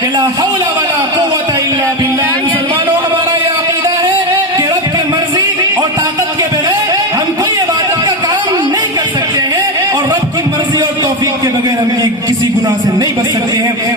कि ला हौला वला कुव्वता इल्ला बिल्लाह। मुसलमानों, हमारा यह अकीदा है कि रब की मर्जी और ताकत के बगैर हम कोई इबादत का काम नहीं कर सकते हैं, और रब की मर्जी और तौफीक के बगैर हम किसी गुनाह से नहीं बच सकते हैं।